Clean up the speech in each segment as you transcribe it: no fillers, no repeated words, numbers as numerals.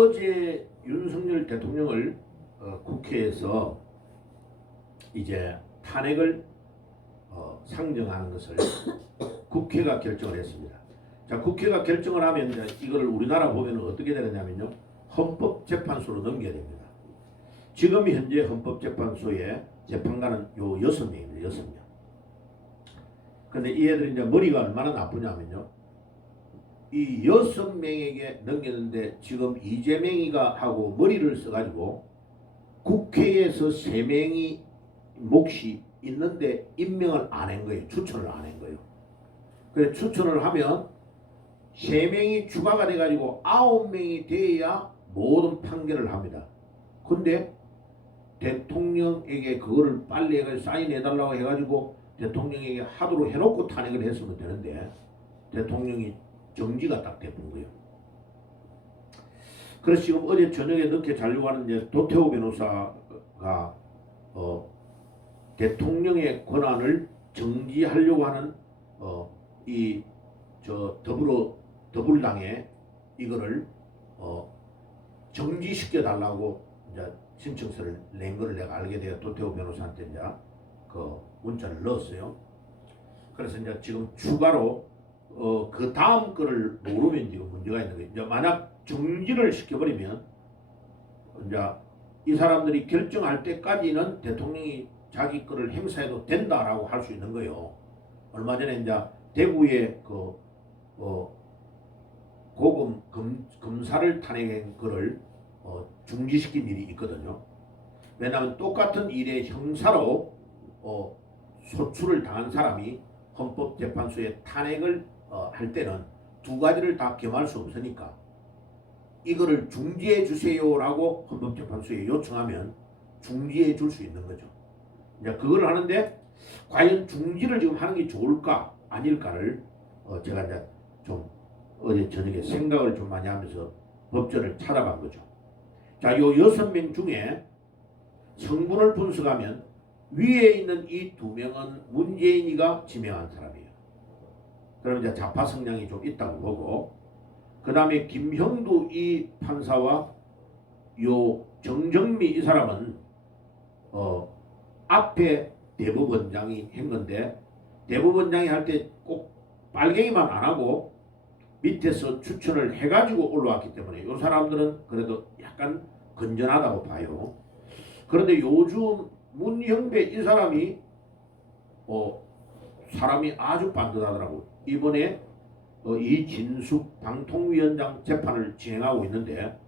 어제 윤석열 대통령을 국회에서 이제 탄핵을 상정하는 것을 국회가 결정을 했습니다. 자, 국회가 결정을 하면 이제 이거를 우리나라 보면 어떻게 되느냐면요, 헌법재판소로 넘겨야 됩니다. 지금 현재 헌법재판소의 재판관은 요 6명입니다. 6명. 근데 이 애들이 이제 머리가 얼마나 나쁘냐면요, 이 6명에게 넘겼는데 지금 이재명이가 하고 머리를 써가지고 국회에서 3명이 몫이 있는데 임명을 안 한 거예요. 추천을 안 한 거예요. 그래 추천을 하면 3명이 추가가 돼가지고 9명이 돼야 모든 판결을 합니다. 근데 대통령에게 그거를 빨리 해가지고 사인해달라고 해가지고 대통령에게 하도록 해놓고 탄핵을 했으면 되는데 대통령이 정지가 딱 돼본 거예요. 그래서 지금 어제 저녁에 늦게 자려고 하는 이제 도태우 변호사가 대통령의 권한을 정지하려고 하는 이 더불당에 이거를 정지시켜 달라고 이제 신청서를 낸 거를 내가 알게 돼요. 도태우 변호사한테 이제 그 문자를 넣었어요. 그래서 이제 지금 추가로 그 다음 거를 모르면 지금 문제가 있는 거예요. 이제 만약 정지를 시켜버리면 이제 이 사람들이 결정할 때까지는 대통령이 자기 거를 행사해도 된다라고 할 수 있는 거예요. 얼마 전에 이제 대구에 그 고검 검사를 탄핵한 거를 중지시킨 일이 있거든요. 왜냐하면 똑같은 일에 형사로 소출을 당한 사람이 헌법재판소에 탄핵을 할 때는 두 가지를 다 겸할 수 없으니까 이거를 중지해 주세요라고 헌법재판소에 요청하면 중지해 줄 수 있는 거죠. 이제 그걸 하는데 과연 중지를 지금 하는 게 좋을까 아닐까를 제가 이제 좀 어제 저녁에 생각을 좀 많이 하면서 법전을 찾아간 거죠. 자, 요 6명 중에 성분을 분석하면 위에 있는 이 2명은 문재인이가 지명한 사람이에요. 그럼 이제 좌파 성향이 좀 있다고 보고, 그 다음에 김형두 이 판사와 요 정정미 이 사람은 앞에 대법원장이 한 건데 대법원장이 할 때 꼭 빨갱이만 안 하고 밑에서 추천을 해가지고 올라왔기 때문에 이 사람들은 그래도 약간 건전하다고 봐요. 그런데 요즘 문형배 이 사람이 사람이 아주 반듯하더라고. 이번에 이진숙 방통위원장 재판을 진행하고 있는데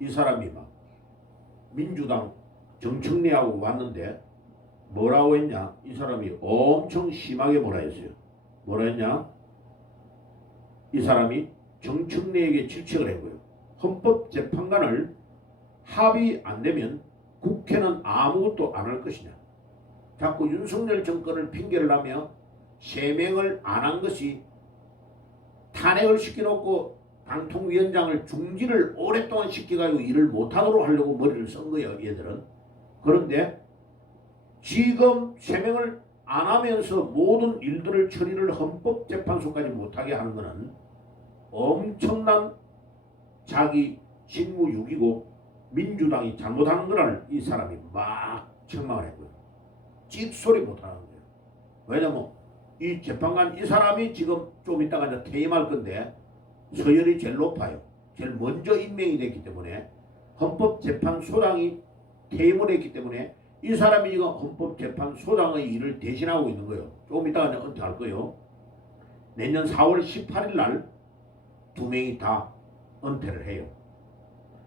이 사람이 막 민주당 정청래하고 왔는데 뭐라고 했냐? 이 사람이 엄청 심하게 뭐라 했어요. 뭐라 했냐? 이 사람이 정청래에게 질책을 한 거예요. 헌법재판관을 합의 안 되면 국회는 아무것도 안 할 것이냐. 자꾸 윤석열 정권을 핑계를 하며 3명을 안 한 것이 탄핵을 시켜놓고 방통위원장을 중지를 오랫동안 시켜가지고 일을 못하도록 하려고 머리를 쓴 거예요. 얘들은. 그런데 지금 3명을 안 하면서 모든 일들을 처리를 헌법재판소까지 못하게 하는 것은 엄청난 자기 직무유기고 민주당이 잘못하는 거를 이 사람이 막 책망을 했고요. 찍소리 못하는 거예요. 왜냐면 이 재판관 이 사람이 지금 좀 이따가 이제 퇴임할 건데 서열이 제일 높아요. 제일 먼저 임명이 됐기 때문에 헌법재판소장이 퇴임을 했기 때문에 이 사람이 지금 헌법재판소장의 일을 대신하고 있는 거예요. 조금 이따가 이제 은퇴할 거예요. 내년 4월 18일 날 2명이 다 은퇴를 해요.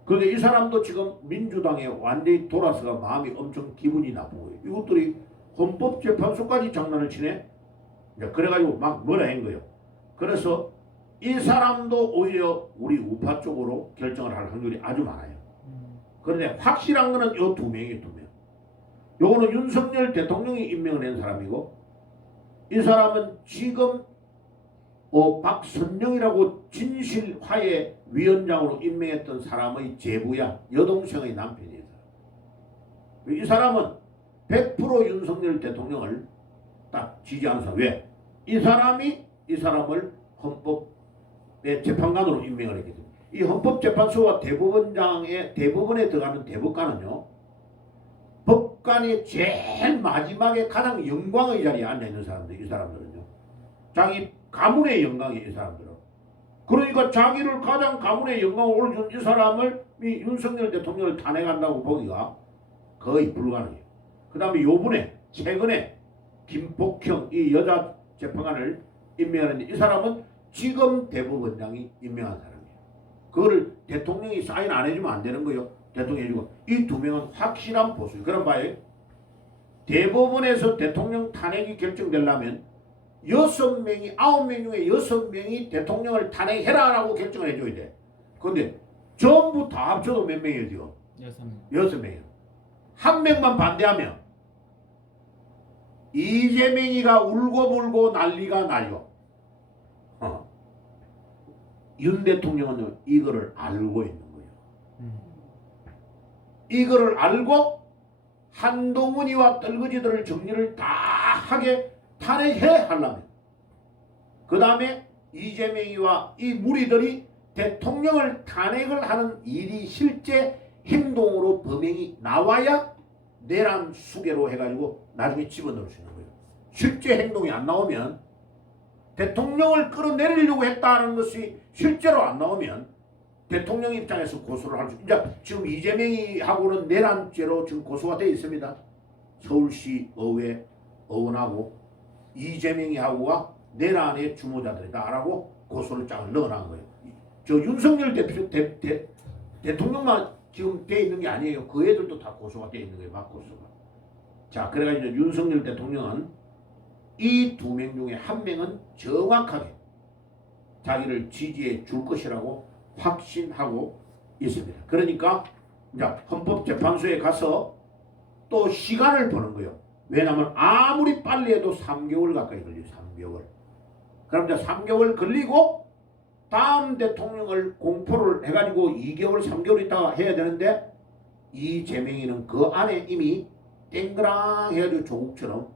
그런데 이 사람도 지금 민주당에 완전히 돌아서가 마음이 엄청 기분이 나쁜 거예요. 이것들이 헌법재판소까지 장난을 치네. 그래가지고 막 뭐라 한 거예요. 그래서 이 사람도 오히려 우리 우파 쪽으로 결정을 할 확률이 아주 많아요. 그런데 확실한 거는 이 2명이 2명. 요거는 윤석열 대통령이 임명을 한 사람이고 이 사람은 지금 박선영이라고 진실화해 위원장으로 임명했던 사람의 제부야. 여동생의 남편이에요. 이 사람은 100% 윤석열 대통령을 딱 지지하는 사람. 왜? 이 사람이 이 사람을 헌법의 재판관으로 임명을 했기 때문에 이 헌법재판소와 대법원에 들어가는 대법관은요, 법관의 제일 마지막에 가장 영광의 자리에 앉아 있는 사람들, 이 사람들은요, 자기 가문의 영광이 이 사람들은. 그러니까 자기를 가장 가문의 영광을 올려준 이 사람을 이 윤석열 대통령을 탄핵한다고 보기가 거의 불가능해요. 그 다음에 요번에 최근에 김복형 이 여자 재판관을 임명하는데 이 사람은 지금 대법원장이 임명한 사람이에요. 그거를 대통령이 사인 안 해주면 안 되는 거예요. 대통령이 해주고. 이 두 명은 확실한 보수예요. 그럼 봐요. 대법원에서 대통령 탄핵이 결정되려면 6명이 9명 중에 6명이 대통령을 탄핵해라라고 결정을 해줘야 돼. 그런데 전부 다 합쳐도 몇 명이에요 지금? 6명. 6명이에요. 한 명만 반대하면 이재명이가 울고불고 난리가 나요. 윤 대통령은 이거를 알고 있는 거예요. 이거를 알고 한동훈이와 떨거지들을 정리를 다 하게 탄핵해 하려면 그 다음에 이재명이와 이 무리들이 대통령을 탄핵을 하는 일이 실제 행동으로 범행이 나와야 내란 수개로 해가지고 나중에 집어넣을 수 있는 거예요. 실제 행동이 안 나오면 대통령을 끌어내리려고 했다는 것이 실제로 안 나오면 대통령 입장에서 고소를 할 수 있죠. 지금 이재명이 하고는 내란죄로 지금 고소가 되어 있습니다. 서울시 의회 의원하고 이재명이 하고가 내란의 주모자들이다라고 고소를 쫙 넣어놓은 거예요. 저 윤석열 대통령만 지금 돼 있는 게 아니에요. 그 애들도 다 고소가 돼 있는 거예요. 맞고소가. 자, 그래가지고 윤석열 대통령은 이 두 명 중에 한 명은 정확하게 자기를 지지해 줄 것이라고 확신하고 있습니다. 그러니까 이제 헌법재판소에 가서 또 시간을 버는 거예요. 왜냐하면 아무리 빨리 해도 3개월 가까이 걸려요. 3개월. 그럼 이제 3개월 걸리고 다음 대통령을 공포를 해가지고 2개월, 3개월 있다가 해야 되는데 이재명이는 그 안에 이미 땡그랑 해가지고 조국처럼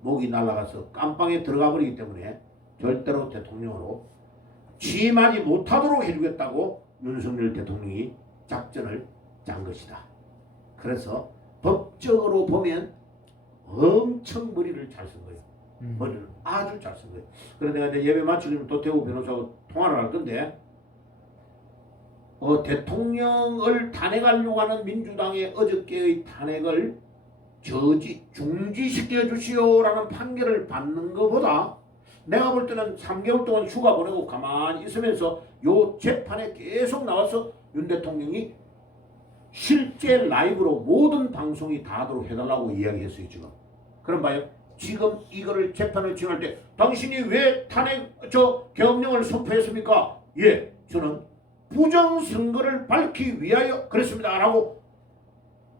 목이 날아가서 깜빵에 들어가 버리기 때문에 절대로 대통령으로 취임하지 못하도록 해주겠다고 윤석열 대통령이 작전을 짠 것이다. 그래서 법적으로 보면 엄청 머리를 잘 쓴 거예요. 머리를 아주 잘 쓴 거예요. 그래서 내가 이제 예배 마치면 도태우 변호사하고 통화를 할 건데 대통령을 탄핵하려고 하는 민주당의 어저께의 탄핵을 중지시켜 주시오라는 판결을 받는 것보다 내가 볼 때는 3개월 동안 휴가 보내고 가만히 있으면서 요 재판에 계속 나와서 윤 대통령이 실제 라이브로 모든 방송이 다 하도록 해달라고 이야기했어요 지금. 그럼 봐요. 지금 이거를 재판을 진행할 때 당신이 왜 탄핵 계엄령을 선포했습니까? 예, 저는 부정선거를 밝히기 위하여 그랬습니다 라고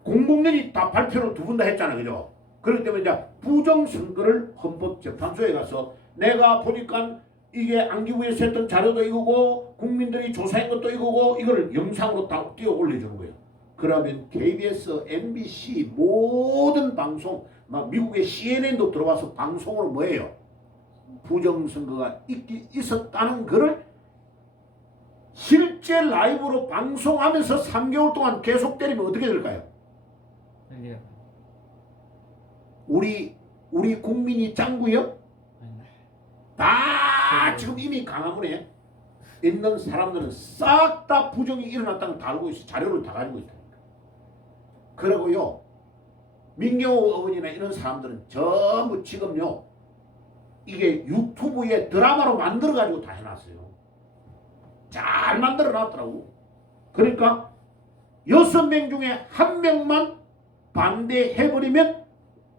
공공연히 다 발표를 두 분 다 했잖아요. 그죠? 그렇기 때문에 이제 부정선거를 헌법재판소에 가서 내가 보니까 이게 안기부에서 했던 자료도 이거고 국민들이 조사한 것도 이거고 이걸 영상으로 다 띄워 올려주는 거예요. 그러면 KBS, MBC 모든 방송 막 미국의 CNN도 들어와서 방송으로 뭐예요? 부정선거가 있었다는 거를 실제 라이브로 방송하면서 3개월 동안 계속 때리면 어떻게 될까요? 우리 국민이 짱구요? 다 지금 이미 강화문에 있는 사람들은 싹 다 부정이 일어났다는 걸 다 알고 있어. 자료를 다 가지고 있다니까. 그러고요 민경호 의원이나 이런 사람들은 전부 지금요 이게 유튜브에 드라마로 만들어 가지고 다 해놨어요. 잘 만들어 놨더라고. 그러니까 6명 중에 1명만 반대해버리면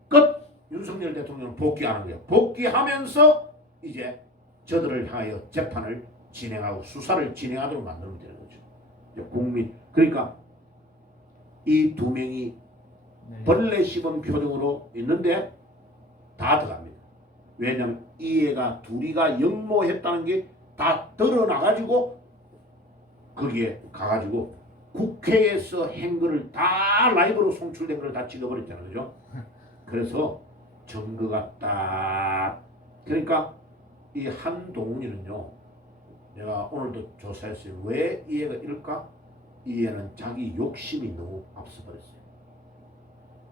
끝. 윤석열 대통령은 복귀하는 거예요. 복귀하면서 이제 저들을 향하여 재판을 진행하고 수사를 진행하도록 만들면 되는 거죠. 국민. 그러니까 이 두 명이 벌레 씹은 표정으로 있는데 다 들어갑니다. 왜냐하면 이 애가 둘이가 영모했다는 게 다 드러나가지고 거기에 가가지고 국회에서 한 거를 다 라이브로 송출된 걸 다 찍어버렸잖아요. 그죠? 그래서 증거가 딱 그러니까 이 한동훈이는요 내가 오늘도 조사했어요. 왜 이 애가 이럴까? 이 애는 자기 욕심이 너무 앞서버렸어요.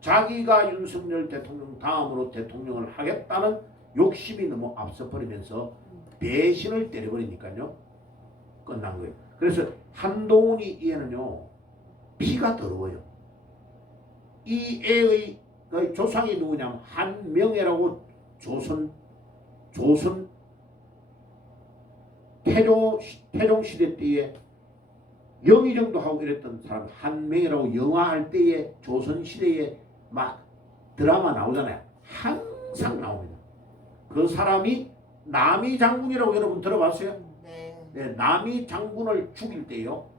자기가 윤석열 대통령 다음으로 대통령을 하겠다는 욕심이 너무 앞서버리면서 배신을 때려버리니까요. 끝난 거예요. 그래서 한동훈이 이 애는요. 피가 더러워요. 이 애의 조상이 누구냐면 한명회라고 조선 태종 시대 때에 영의정도 하고 이랬던 사람 한명회라고 영화할 때에 조선 시대에 막 드라마 나오잖아요. 항상 나옵니다. 그 사람이 남이 장군이라고 여러분 들어봤어요? 네, 남이 장군을 죽일 때요.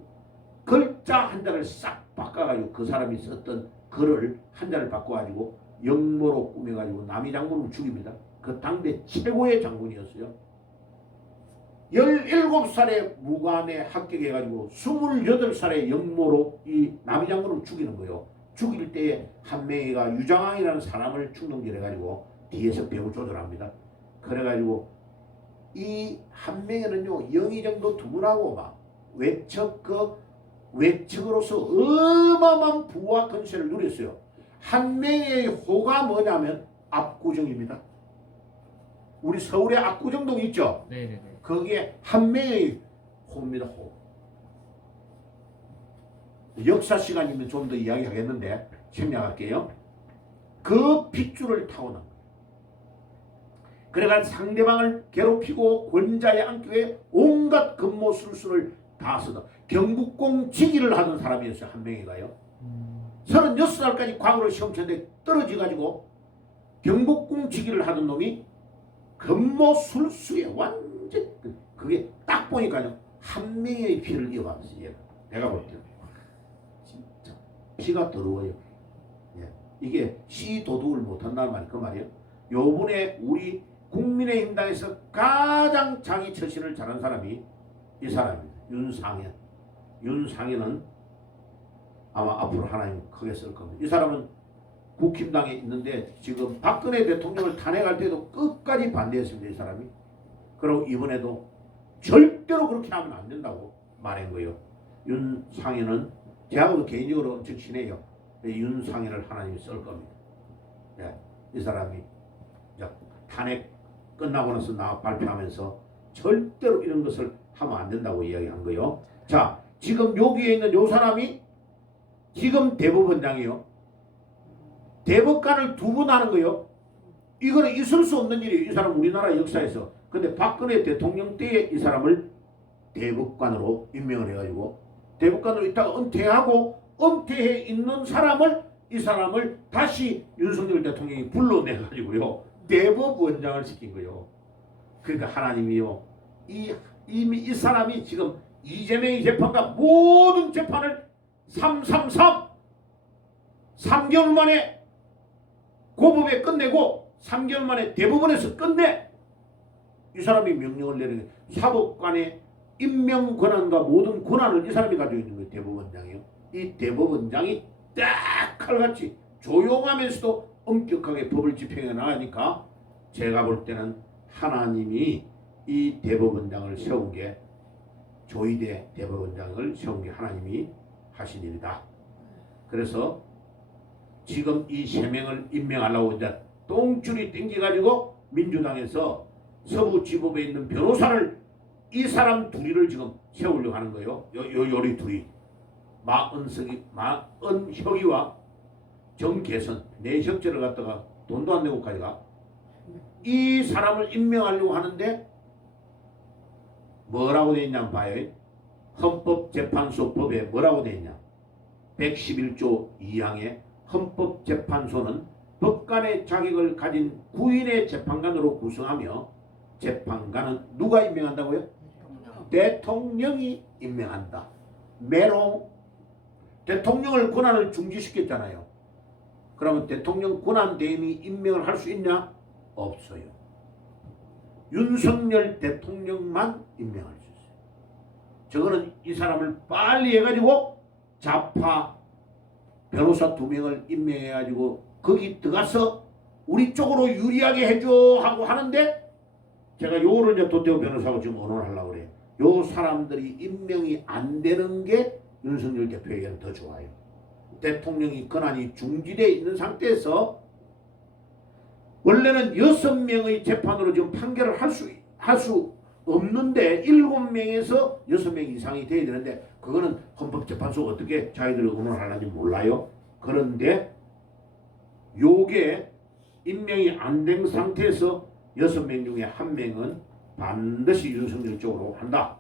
글자 한자를 싹 바꿔가지고 그 사람이 썼던 글을 한자를 바꿔가지고 영모로 꾸며가지고 남이 장군을 죽입니다. 그 당대 최고의 장군이었어요. 17살에 무관에 합격해가지고 28살에 영모로 이 남이 장군을 죽이는 거예요. 죽일 때에 한명회가 유장왕이라는 사람을 충동질해가지고 뒤에서 배후 조절합니다. 그래가지고 이 한명회는요 영의정도 두 분하고 막 외척으로서 어마어마한 부와 건세를 누렸어요. 한명회의 호가 뭐냐면 압구정입니다. 우리 서울에 압구정동 있죠? 네네네. 거기에 한명회의 호입니다. 호. 역사 시간이면 좀 더 이야기하겠는데 생략할게요. 그 핏줄을 타고난 거예요. 그래가 상대방을 괴롭히고 권자에 앉기 위해 온갖 급모술수를 다 쓰다. 경북공 지기를 하던 사람이었어요. 한명회가요. 36살까지 과거를 시험 쳤는데 떨어져가지고 경북공 지기를 하던 놈이 급모술수에 완전 그게 딱 보니까요. 한명회의 피를 이어받았어요. 얘가. 내가 볼 때. 진짜 피가 더러워요. 예. 이게 씨 도둑을 못한다는 말이 그 말이에요. 요번에 우리 국민의힘당에서 가장 자기 처신을 잘한 사람이 이 사람입니다. 윤상현. 윤상현은 아마 앞으로 하나님 크게 쓸 겁니다. 이 사람은 국힘당에 있는데 지금 박근혜 대통령을 탄핵할 때도 끝까지 반대했습니다. 이 사람이. 그리고 이번에도 절대로 그렇게 하면 안 된다고 말한 거예요. 윤상현은 저하고도 개인적으로 엄청 친해요. 윤상현을 하나님이 쓸 겁니다. 예, 이 사람이 탄핵 끝나고 나서 나 발표하면서 절대로 이런 것을 하면 안 된다고 이야기한 거예요. 자, 지금 여기에 있는 요 사람이 지금 대법원장이에요. 대법관을 두 분 하는 거예요. 이거는 있을 수 없는 일이에요. 이 사람 우리나라 역사에서. 근데 박근혜 대통령 때에 이 사람을 대법관으로 임명을 해가지고 대법관으로 있다가 은퇴하고 은퇴해 있는 사람을 이 사람을 다시 윤석열 대통령이 불러내가지고요. 대법원장을 시킨 거예요. 그러니까 하나님이요. 이미 이 사람이 지금 이재명의 재판과 모든 재판을 3개월 만에 고법에 끝내고 3개월 만에 대법원에서 끝내. 이 사람이 명령을 내리는 사법관의 임명 권한과 모든 권한을 이 사람이 가지고 있는 거예요. 대법원장이요. 이 대법원장이 딱 칼같이 조용하면서도 엄격하게 법을 집행해 나가니까 제가 볼 때는 하나님이 이 대법원장을 세운 게 조희대 대법원장을 세운 게 하나님이 하신 일이다. 그래서 지금 이 세 명을 임명하려고 이제 똥줄이 땡겨가지고 민주당에서 서부지법에 있는 변호사를 이 사람 둘이를 지금 세우려고 하는 거예요. 요리 둘이 마은혁이와 정계선 내적죄를 갖다가 돈도 안 내고까지 가. 이 사람을 임명하려고 하는데 뭐라고 되어 있냐 봐요. 헌법재판소 법에 뭐라고 되어 있냐. 111조 2항에 헌법재판소는 법관의 자격을 가진 구인의 재판관으로 구성하며 재판관은 누가 임명한다고요? 대통령이 임명한다. 메롱. 대통령을 권한을 중지시켰잖아요. 그러면 대통령 권한 대행이 임명을 할 수 있냐? 없어요. 윤석열 대통령만 임명할 수 있어요. 저거는 이 사람을 빨리 해가지고 좌파 변호사 2명을 임명해가지고 거기 들어가서 우리 쪽으로 유리하게 해줘 하고 하는데 제가 요거를 이제 도태우 변호사하고 지금 언론을 하려고 그래요. 요 사람들이 임명이 안 되는 게 윤석열 대표에게는 더 좋아요. 대통령이 권한이 중지되어 있는 상태에서 원래는 6명의 재판으로 지금 판결을 할 수 없는데 7명에서 6명 이상이 돼야 되는데 그거는 헌법재판소가 어떻게 자기들이 의논하는지 몰라요. 그런데 요게 임명이 안 된 상태에서 6명 중에 1명은 반드시 윤석열 쪽으로 한다.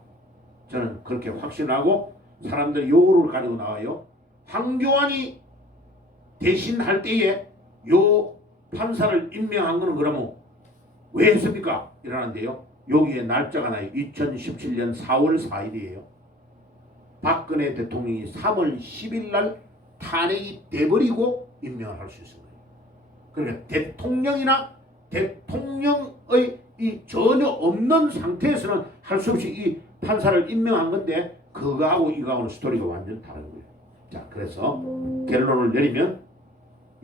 저는 그렇게 확신하고 사람들이 요거를 가지고 나와요. 황교안이 대신할 때에 요 판사를 임명한 거는 그러면 왜 했습니까? 이러는데요. 여기에 날짜가 나요. 2017년 4월 4일이에요. 박근혜 대통령이 3월 10일 날 탄핵이 돼버리고 임명을 할 수 있습니다. 그러니까 대통령이나 대통령의 이 전혀 없는 상태에서는 할 수 없이 이 판사를 임명한 건데 그거하고 이거하고는 스토리가 완전 다른 거예요. 자, 그래서 결론을 내리면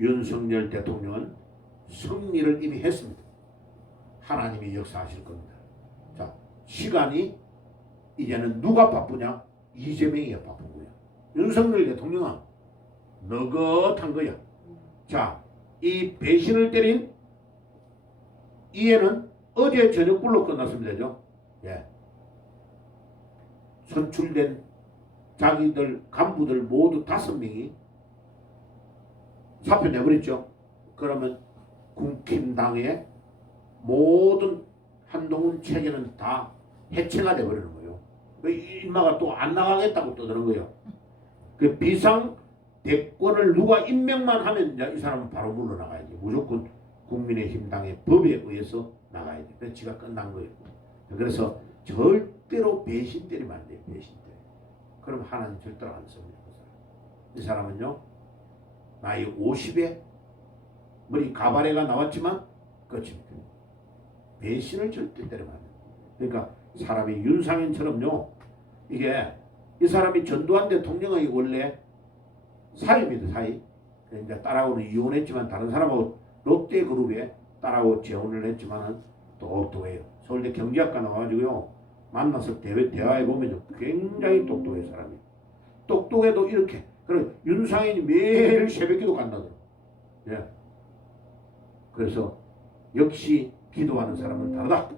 윤석열 대통령은 승리를 이미 했습니다. 하나님이 역사하실 겁니다. 자, 시간이 이제는 누가 바쁘냐? 이재명이 바쁜 거야. 윤석열 대통령은 너긋한 거야. 자, 이 배신을 때린 이해는 어제 저녁불로 끝났습니다. 죠? 예. 선출된 자기들 간부들 모두 5명이 사표 내버렸죠. 그러면 국힘당의 모든 한동훈 체계는 다 해체가 돼버리는 거예요. 인마가 또 안 나가겠다고 떠드는 거예요. 그 비상 대권을 누가 임명만 하면 이제 이 사람은 바로 물러나가야지. 무조건 국민의힘 당의 법에 의해서 나가야 돼. 그래서 지가 끝난 거예요. 그래서 절대로 배신 때리면 안 돼요. 배신 때리. 그럼 하나님 절대로 안 씁니다. 이 사람은요. 나이 50에 머리 가발에가 나왔지만 끝입니다. 배신을 절대 때리면 안 돼요. 그러니까 사람이 윤상현처럼요. 이게 이 사람이 전두환 대통령의 원래 사위입니다. 사위. 이제 딸하고는 이혼했지만 다른 사람하고 롯데그룹에 딸하고 재혼을 했지만은 똑똑해요. 서울대 경제학과 나와가지고요. 만나서 대화해보면 굉장히 똑똑해 사람이. 똑똑해도 이렇게. 그리고 윤상현이 매일 새벽기도 간다더라. 예. 그래서 역시 기도하는 사람은 다르다.